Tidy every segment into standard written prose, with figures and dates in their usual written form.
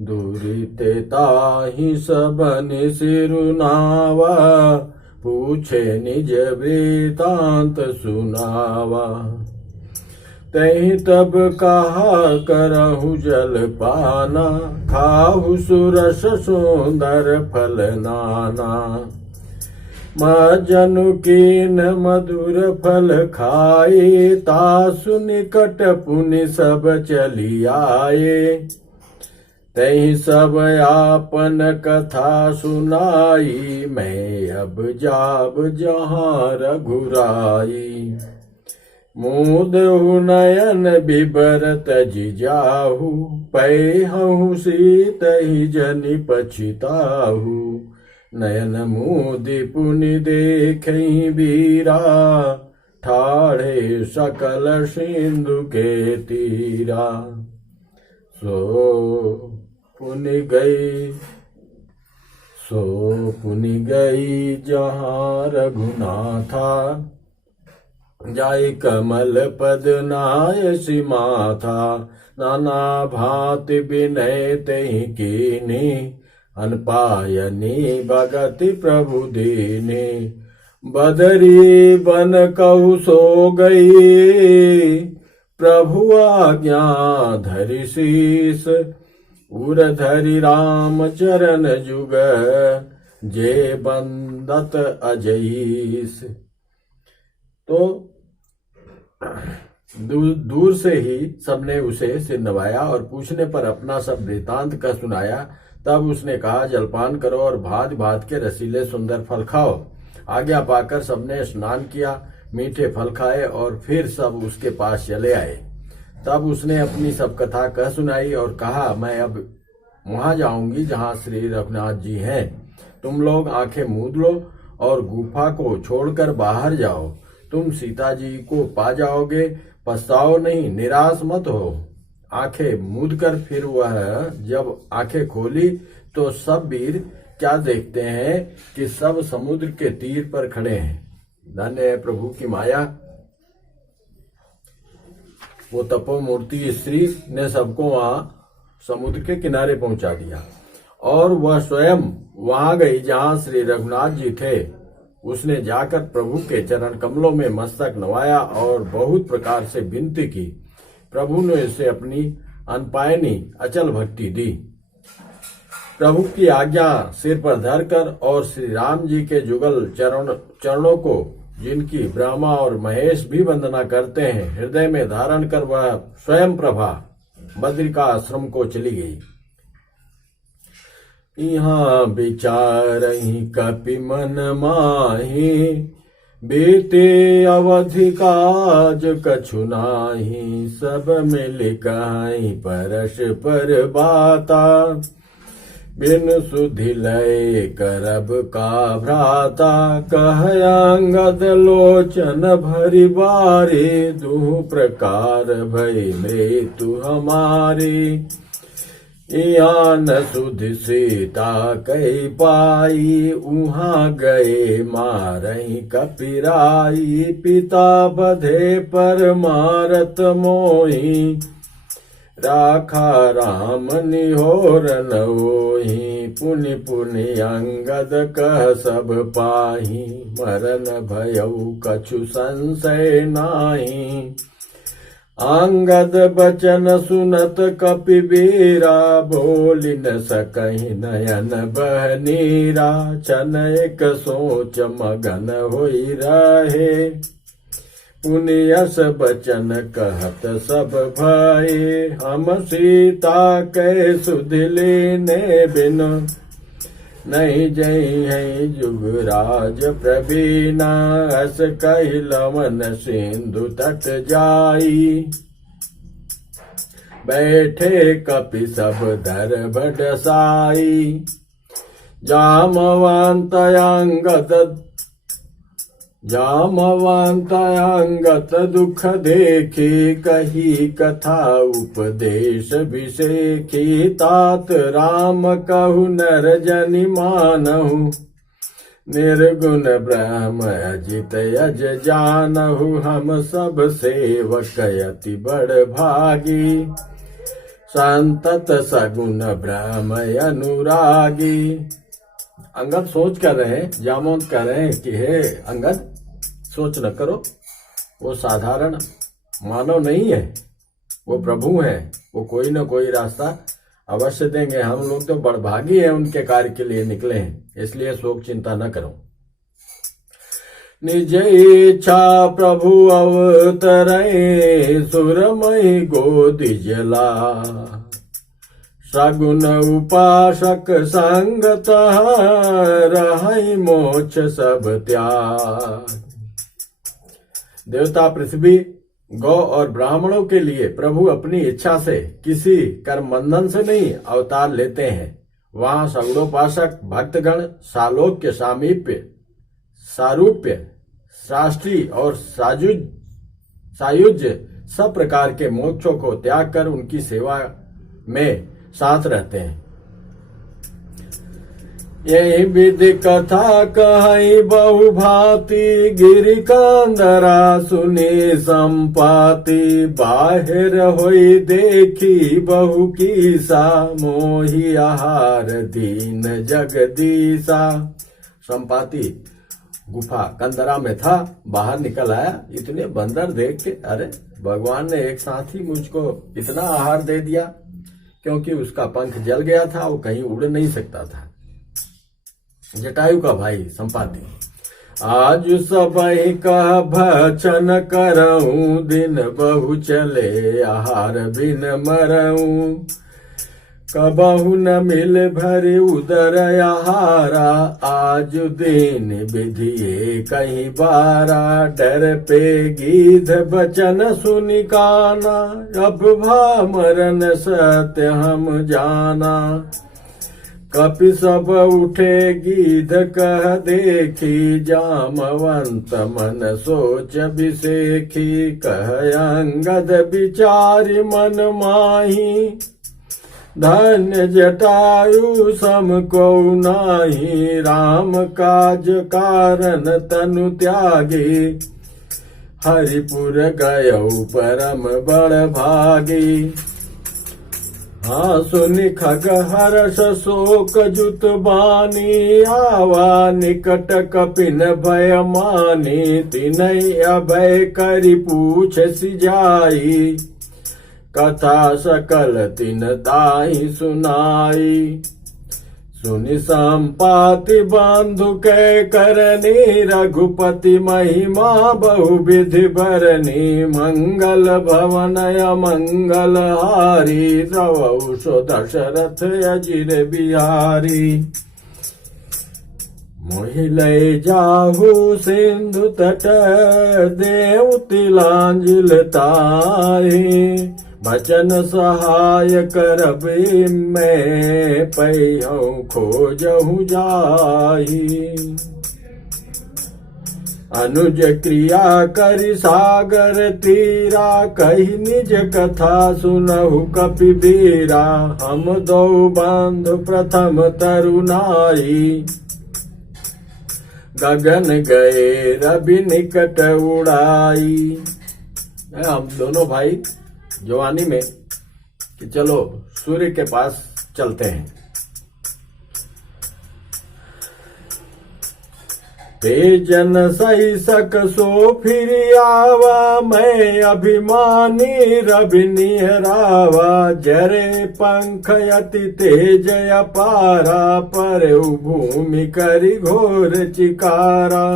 दूरी ते ताहि सबन सिरुनावा, पूछे निज वृतांत सुनावा। तहि तब कहा करहु जल पाना, खाहु सुरस सुंदर फल नाना। मजनु कीन मधुर फल खाए, तासु निकट पुनि सब चली आए। तहि सब आपन कथा सुनाई, मैं अब जाब जहाँ रघुराई। मुदहु नयन बिबरत जिजाहु, पैहु सीतहि जनि पछिताहु। नयन मुदि पुनि देखहि बीरा, ठाढ़े सकल सिंधु के तीरा। सो पुनि गई जहाँ रघुनाथा, जाय कमल पद नायसि माथा। नाना भांति विनय तहि कीनी, अनपायनी भगति प्रभु दीनी। बदरी बन कहु सो गई, प्रभु आज्ञा धरि शीस। उर धरि राम चरण जुग, जे बंदत अजईस। तो दूर से ही सबने उसे सिर नवाया और पूछने पर अपना सब वृतांत कह सुनाया। तब उसने कहा, जलपान करो और भात भात के रसीले सुंदर फल खाओ। आज्ञा पाकर सबने स्नान किया, मीठे फल खाए और फिर सब उसके पास चले आए। तब उसने अपनी सब कथा कह सुनाई और कहा, मैं अब वहां जाऊंगी जहां श्री रघुनाथ जी हैं। तुम लोग आंखें मूंद लो और गुफा को छोड़कर बाहर जाओ। तुम सीता जी को पा जाओगे, पछताओ नहीं, निराश मत हो। आंखें मूंद कर फिर वह जब आंखें खोली तो सब वीर क्या देखते हैं कि सब समुद्र के तीर पर खड़े हैं। धन्य है प्रभु की माया। वो तपोमूर्ति स्त्री ने सबको वहां समुद्र के किनारे पहुंचा दिया और वह स्वयं वहां गई जहां श्री रघुनाथ जी थे। उसने जाकर प्रभु के चरण कमलों में मस्तक नवाया और बहुत प्रकार से विनती की। प्रभु ने इसे अपनी अनपायनी अचल भक्ति दी। प्रभु की आज्ञा सिर पर धरकर और श्री राम जी के जुगल चरणों को, जिनकी ब्रह्मा और महेश भी वंदना करते हैं, हृदय में धारण कर वह स्वयं प्रभा बद्रिका आश्रम को चली गई। यहाँ विचारहि कपि मन माहि, बीते अवधि काज कछु नाहि। सब मिल कहि परस पर बाता, बिन सुधि लय करब का भ्राता। कह अंगद लोचन भरि बारी, दुह प्रकार भई मृत्यु हमारी। यान सुधि सीता कई पाई, उहाँ गए मारहि कपिराई। पिता बधे पर मारत मोहि, राखा राम निहोर न होहि। पुनि पुनि अंगद कह सब पाहि, मरन भयउ कछु संशय नाहि। अंगद बचन सुनत कपि बीरा, बोलि न सकहि नयन बह नीरा। छन एक सोच मगन होई रहे, पुनि यस बचन कहत सब भये। हम सीता कै सुधि लेने बिनु, नहीं जई है जुगराज प्रवीणा। अस कहि लवन सिंधु तट जाई, बैठे कपि सब धर बडसाई। जामवंत अंगत दुख देखी, कही कथा उपदेश विषेखी। तात राम कहु नर जनि मानहु, निर्गुण ब्रह्म अजित यज जानहु। हम सब सेवक अति बड़ भागी, संतत सगुन ब्रह्म अनुरागी। अंगद सोच कर रहे, जामवंत कह रहे हैं कि हे अंगद, सोच न करो, वो साधारण मानव नहीं है, वो प्रभु है, वो कोई न कोई रास्ता अवश्य देंगे। हम लोग तो बड़भागी हैं उनके कार्य के लिए निकले हैं, इसलिए शोक चिंता न करो। निज इच्छा प्रभु अवतरै, सुरमयी गोदि जला। सगुन उपासक संगत, रहै मोक्ष सब त्याग। देवता पृथ्वी, गौ और ब्राह्मणों के लिए प्रभु अपनी इच्छा से किसी कर्म बंधन से नहीं अवतार लेते हैं। वहां सगुणोपासक भक्तगण सालोक्य, सामीप्य, सारूप्य, शास्त्री और सायुज्य सब प्रकार के मोक्षों को त्याग कर उनकी सेवा में साथ रहते हैं। यही विधि कथा कही बहु भांति, गिरि कांदरा सुनी संपाति। बाहिर होई देखी बहु कीसा, मोहि आहार दीन जगदीसा। संपाति गुफा कंदरा में था, बाहर निकल आया, इतने बंदर देख के अरे भगवान ने एक साथ ही मुझको इतना आहार दे दिया, क्योंकि उसका पंख जल गया था, वो कहीं उड़ नहीं सकता था। जटायु का भाई संपाति। आज सबहि कह भक्षण करऊं, दिन बहु चले आहार बिन मरऊं। कबहु न मिल भरे उदर आहारा, आज दिन विधिये कहीं बारा। डर पे गीध बचन सुनि काना, अब भा मरन सत्य हम जाना। कपि सब उठे गीध कह देखी, जामवंत मन सोच बिसेखी। कह अंगद विचारि मन माही, धन्य जटायु सम को नाही। राम काज कारण तनु त्यागी, हरिपुर गयौ परम बड़ भागी। हाँ सुनि खग हर्ष शोक जुत बानी, आवा निकट कपिन भय मानी। तिनहि अभय करि पूछ सिजाई, कथा सकल तिन ताहि सुनाई। सुनि संपाति बंधु कै करनी, रघुपति महिमा बहु विधि बरनी। मंगल भवन अमंगल हारी, द्रवौ सो दशरथ अजिर बिहारी। मोहि लय जाहु सिंधु तट, देव तिलांजलि ताहि। बचन सहाय करबे मैं, पैहु खोजहु जाहि। अनुज क्रिया करि सागर तीरा, कही निज कथा सुनहु कपि बीरा। हम दो बंधु प्रथम तरुणाई, गगन गए रवि निकट उड़ाई। हम दोनों भाई जवानी में कि चलो सूर्य के पास चलते हैं। तेजन सही सक सो फिर आवा, मैं अभिमानी रवि निहरावा। जरे पंख अति तेज अपारा, पर भूमि करि घोर चिकारा।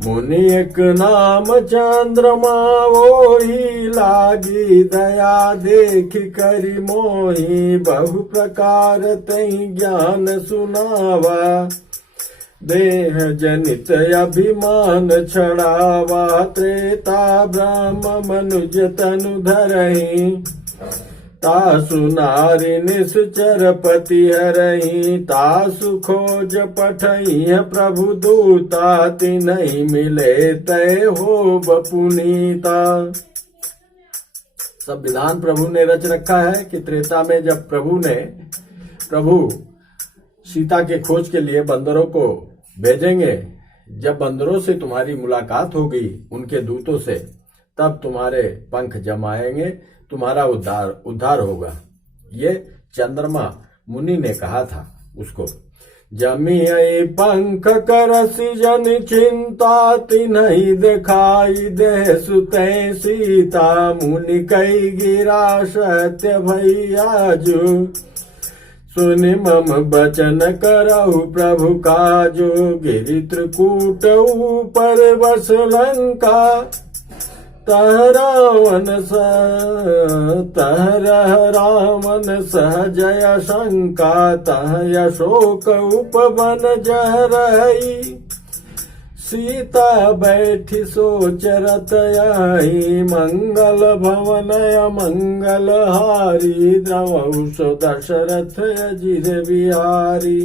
मुनि एक नाम चंद्रमा, वोही लागी दया देख करि मोही। बहु प्रकार तहि ज्ञान सुनावा, देह जनित अभिमान छड़ावा। त्रेता ब्रह्म मनुज तनु धरहि, तासु नारी निश्चर पति हरहि। तासु खोज पठई प्रभु दूता, तिनहि मिले तय हो पुनीता। सब विधान प्रभु ने रच रखा है कि त्रेता में जब प्रभु सीता के खोज के लिए बंदरों को भेजेंगे, जब बंदरों से तुम्हारी मुलाकात होगी उनके दूतों से, तब तुम्हारे पंख जमाएंगे, तुम्हारा उद्धार होगा। ये चंद्रमा मुनि ने कहा था उसको। जमियै पंख करसि जन चिंता, तिन्हि दिखाई दे सुते सीता। मुनि कई गिरा सत्य भैया जो, सुनि मम बचन करहु प्रभु काजो। गिरि त्रिकूट ऊपर बस लंका, तह रावण सहजय शंका। तह अशोक उपवन जह रही, सीता बैठी सोच रत आई। मंगल भवन मंगल हारी, द्रवहु दशरथ अजिर बिहारी।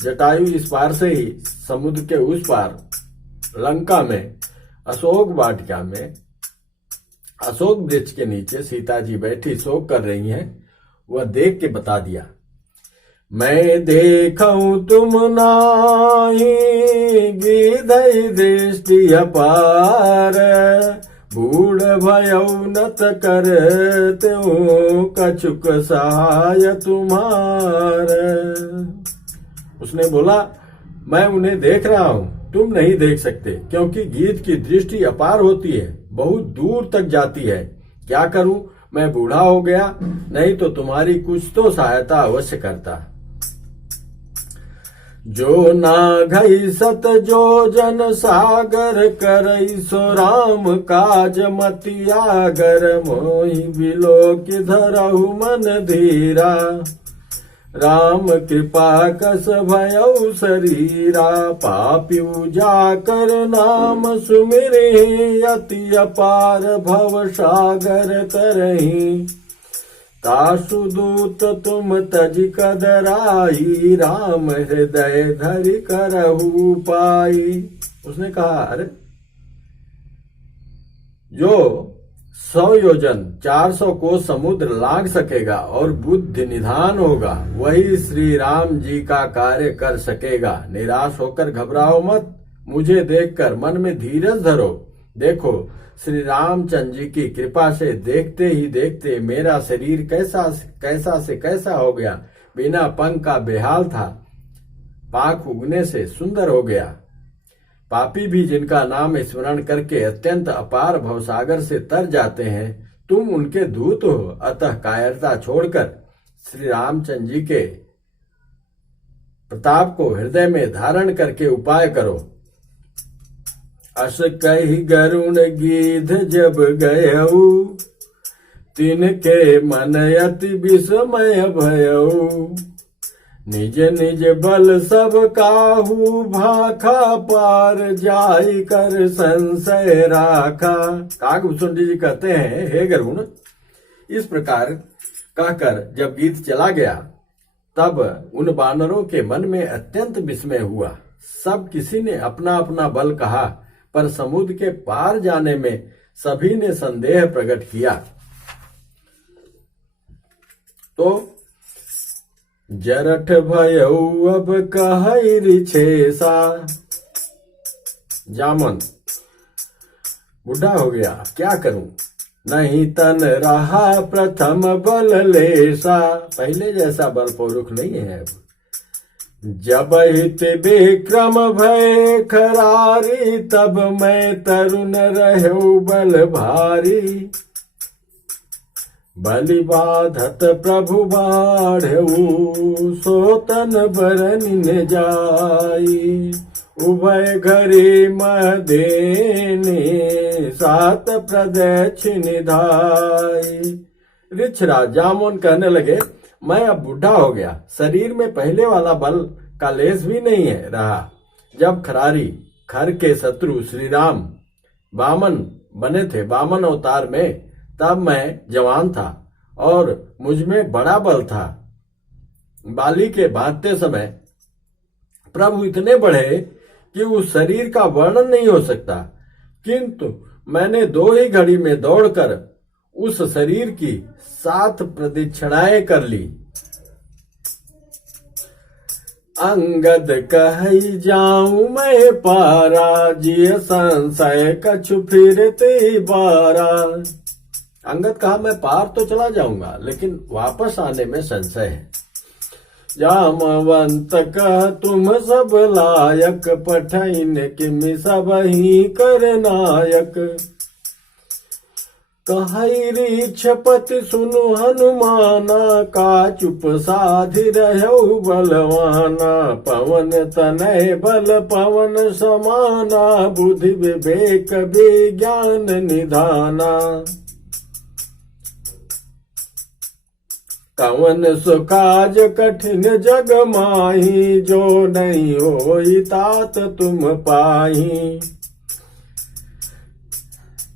जटायु इस पार से ही समुद्र के उस पार लंका में अशोक वाटिका में अशोक वृक्ष के नीचे सीता जी बैठी शोक कर रही हैं। वह देख के बता दिया, मैं देखूं तुम नाही, गिधई दृष्टि अपार। बूढ़ भयउ नत कर त्यों, कछुक सहाय तुम्हार। उसने बोला, मैं उन्हें देख रहा हूं, तुम नहीं देख सकते, क्योंकि गीध की दृष्टि अपार होती है, बहुत दूर तक जाती है। क्या करूं, मैं बूढ़ा हो गया, नहीं तो तुम्हारी कुछ तो सहायता अवश्य करता। जो नाघई सत जो जन सागर, करई सो राम काज मति आगर। मोहि बिलोक धरहु मन धीरा, राम कृपा कस भयउ शरीरा। पापी जाकर नाम सुमिरे, अति अपार भव सागर तरही। तासु दूत तुम तज कदराई, राम हृदय धरि करहु पाई। उसने कहा, अरे जो 100 योजन 400 को समुद्र लांघ सकेगा और बुद्धि निधान होगा, वही श्री राम जी का कार्य कर सकेगा। निराश होकर घबराओ मत, मुझे देखकर मन में धीरज धरो। देखो, श्री रामचंद्र जी की कृपा से देखते ही देखते मेरा शरीर कैसा से कैसा हो गया। बिना पंख का बेहाल था, पांख उगने से सुंदर हो गया। पापी भी जिनका नाम स्मरण करके अत्यंत अपार भवसागर से तर जाते हैं, तुम उनके दूत हो। अतः कायरता छोड़कर श्री रामचंद्र जी के प्रताप को हृदय में धारण करके उपाय करो। अस कहि गरुण गीध जब गयऊ, तिनके मन अति विस्मय भयऊ। निज निज बल सब काहू भाखा, पार जाई कर संशय राखा। काकभूषण जी कहते हैं, हे गरुण, इस प्रकार कहकर जब गीत चला गया, तब उन वानरों के मन में अत्यंत विस्मय हुआ। सब किसी ने अपना अपना बल कहा, पर समुद्र के पार जाने में सभी ने संदेह प्रकट किया। तो जरठ भयऊ अब कहई रिछेसा। जामन बुढ़ा हो गया, क्या करूं, नहीं तन रहा प्रथम बल लेसा। पहले जैसा बल पौरुख नहीं है अब। जब हित विक्रम भय खरारी, तब मैं तरुण रहूं बल भारी। बलि बाधत प्रभु बाढ़ऊ, सोतन बरन न जाई। उभय घरे मदेने, सात प्रदक्षिण धाई। ऋक्षराज जामोन कहने लगे, मैं अब बूढ़ा हो गया, शरीर में पहले वाला बल का लेस भी नहीं है रहा। जब खरारी खर के शत्रु श्री राम वामन बने थे, वामन अवतार में, तब मैं जवान था और मुझमें बड़ा बल था। बाली के बांधते समय प्रभु इतने बढ़े कि उस शरीर का वर्णन नहीं हो सकता, किंतु मैंने 2 ही घड़ी में दौड़कर उस शरीर की 7 प्रदक्षिणाएं कर ली। अंगद कही जाऊं मैं पारा, जिय संशय कछु फिरते बारा। अंगद कहा, मैं पार तो चला जाऊंगा, लेकिन वापस आने में संशय है। जामवंत कह तुम सब लायक, पठइन किमि सब ही कर नायक। कहई रीक्षपति सुनु हनुमाना, का चुप साधि रहु बलवाना। पवन तनय बल पवन समाना, बुद्धि विवेक विज्ञान निधाना। कवन सुकाज कठिन जग माही, जो नहीं होई तात तुम पाही।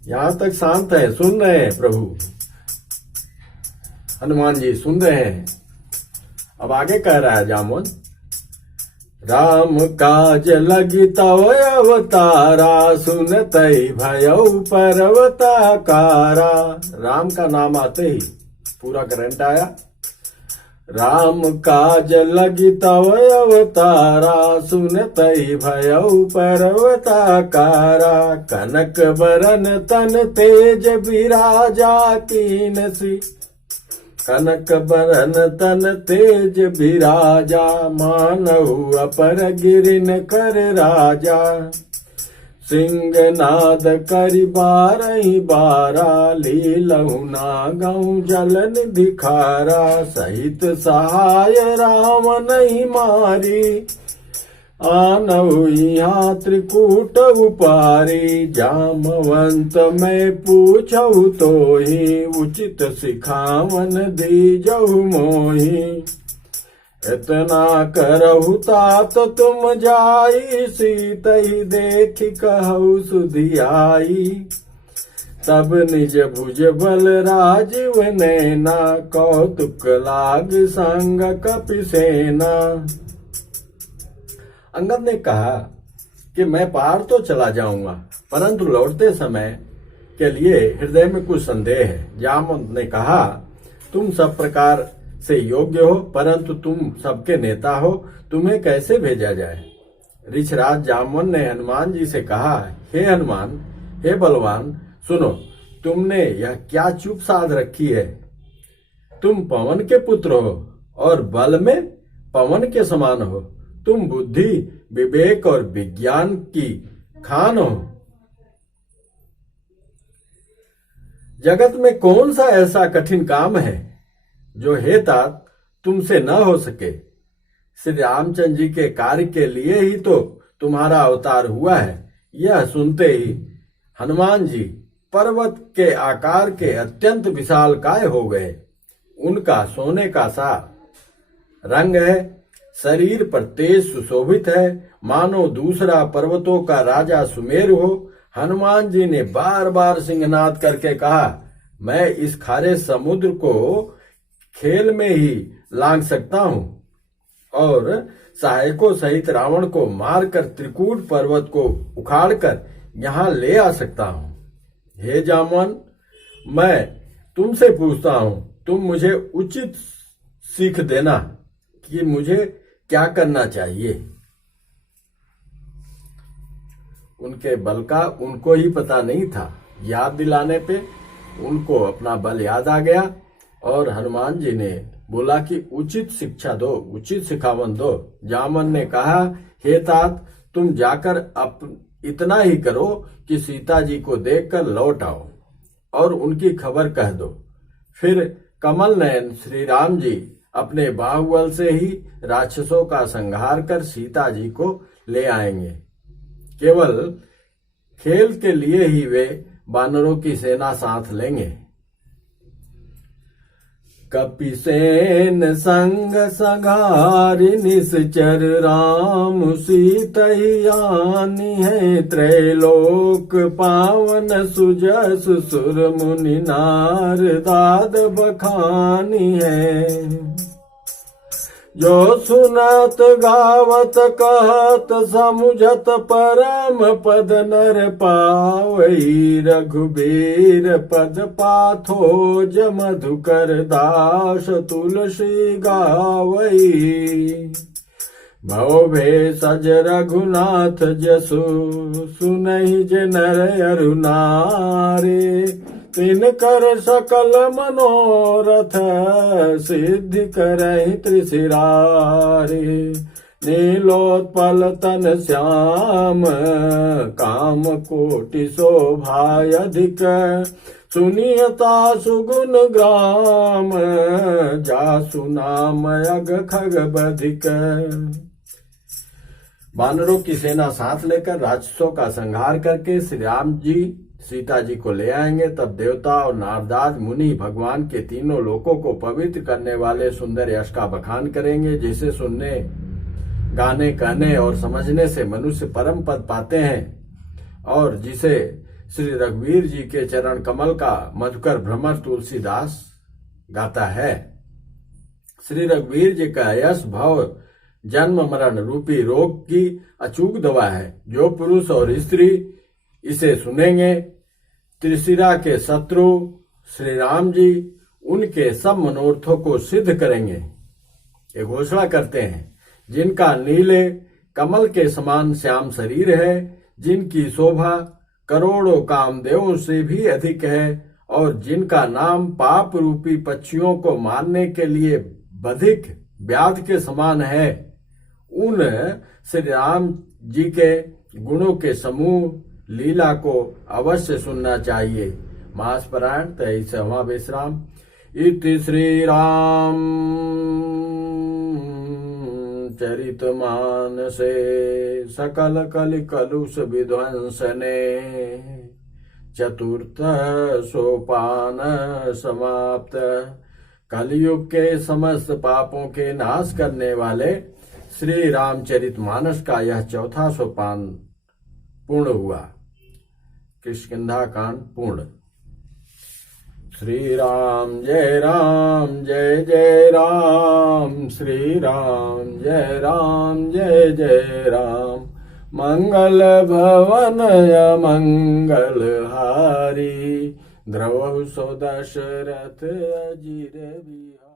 यहां तक शांत है, सुन रहे हैं प्रभु हनुमान जी, सुन रहे हैं। अब आगे कह रहा है जामुन, राम काज लगी तव अवतारा, सुनतई भयउ पर्वताकारा। राम का नाम आते ही पूरा करंट आया। राम काज लगी तव अवतारा, सुनतई भयउ पर्वताकारा। कनक बरन तन तेज बिराजा, कीनसी कनक बरन तन तेज बिराजा। मानहु अपर गिरिन कर राजा, सिंहनाद करि बारहि बारा। लीलहु नागहु जलन भिखारा, सहित सहाय राम नहीं मारी। आनहु यहाँ त्रिकूट उपारी, जामवंत मैं पूछहु तोहि। उचित सिखावन दीजहु मोहि, इतना करहु तात तुम जाई। सीतहि देख कहु सुधियाई, तब निज भुज बल राजीव नैना। कौतुक लाग संग कपि सेना। अंगद ने कहा कि मैं पार तो चला जाऊंगा, परंतु लौटते समय के लिए हृदय में कुछ संदेह है। जामवंत ने कहा, तुम सब प्रकार से योग्य हो, परंतु तुम सबके नेता हो, तुम्हें कैसे भेजा जाए। ऋषराज जामवन ने हनुमान जी से कहा, हे हनुमान, हे बलवान, सुनो, तुमने यह क्या चुप साध रखी है। तुम पवन के पुत्र हो और बल में पवन के समान हो। तुम बुद्धि विवेक और विज्ञान की खान हो। जगत में कौन सा ऐसा कठिन काम है जो हे तात तुमसे न हो सके। श्री रामचंद्र जी के कार्य के लिए ही तो तुम्हारा अवतार हुआ है। यह सुनते ही हनुमान जी पर्वत के आकार के अत्यंत विशालकाय हो गए। उनका सोने का सा रंग है, शरीर पर तेज सुशोभित है, मानो दूसरा पर्वतों का राजा सुमेरु हो। हनुमान जी ने बार बार सिंहनाद करके कहा, मैं इस खारे समुद्र को खेल में ही लांघ सकता हूं और सहायकों सहित रावण को मारकर त्रिकूट पर्वत को उखाड़कर यहां ले आ सकता हूं। हे जामवन, मैं तुमसे पूछता हूं, तुम मुझे उचित सीख देना कि मुझे क्या करना चाहिए। उनके बल का उनको ही पता नहीं था। याद दिलाने पे उनको अपना बल याद आ गया और हनुमान जी ने बोला कि उचित शिक्षा दो, उचित सिखावन दो। जामन ने कहा, हे तात, तुम जाकर इतना ही करो कि सीता जी को देखकर लौट आओ और उनकी खबर कह दो। फिर कमल नयन श्री राम जी अपने बाहुबल से ही राक्षसों का संहार कर सीता जी को ले आएंगे। केवल खेल के लिए ही वे वानरों की सेना साथ लेंगे। कपिसेन संग सघारि निश्चर, राम सीतहि आनी है त्रैलोक पावन। सुजस सुर मुनि नार दाद बखानी है। जो सुनत गावत कहत समुझत परम पद नर पावई। रघुबीर पद पाथोज मधुकर दास तुलसी गावई। भव भेषज रघुनाथ जसु सुनहि जे नर अरु नारी। तिन कर सकल मनोरथ सिद्धि करहि त्रिशिरारी। नीलोत्पल तन श्याम काम कोटि शोभाय अधिक। सुनियता सुगुण ग्राम जासु नाम अग खग बधिक। वानरों की सेना साथ लेकर राक्षसों का संहार करके श्री राम जी सीता जी को ले आएंगे। तब देवता और नारदाज मुनि भगवान के तीनों लोकों को पवित्र करने वाले सुंदर यश का बखान करेंगे, जिसे सुनने, गाने, कहने और समझने से मनुष्य परम पद पाते हैं और जिसे श्री रघुवीर जी के चरण कमल का मधुकर भ्रमर तुलसीदास गाता है। श्री रघुवीर जी का यश भव जन्म मरण रूपी रोग की अचूक दवा है। जो पुरुष और स्त्री इसे सुनेंगे, त्रिशिरा के शत्रु श्री राम जी उनके सब मनोरथों को सिद्ध करेंगे। ये घोषणा करते हैं, जिनका नीले कमल के समान श्याम शरीर है, जिनकी शोभा करोड़ों कामदेवों से भी अधिक है और जिनका नाम पाप रूपी पक्षियों को मारने के लिए बधिक व्याध के समान है, उन श्री राम जी के गुणों के समूह लीला को अवश्य सुनना चाहिए। मासपरायण 23वां विश्राम। इति श्री राम चरितमानसे सकल कलि कलुष विध्वंसने चतुर्थ सोपान समाप्त। कलयुग के समस्त पापों के नाश करने वाले श्री रामचरितमानस का यह चौथा सोपान पूर्ण हुआ। किष्किंधा कांड पूर्ण। श्री राम जय जय राम, श्री राम जय जय राम। मंगल भवन मंगल हारी, द्रवहु सो दशरथ अजीर बिहारी।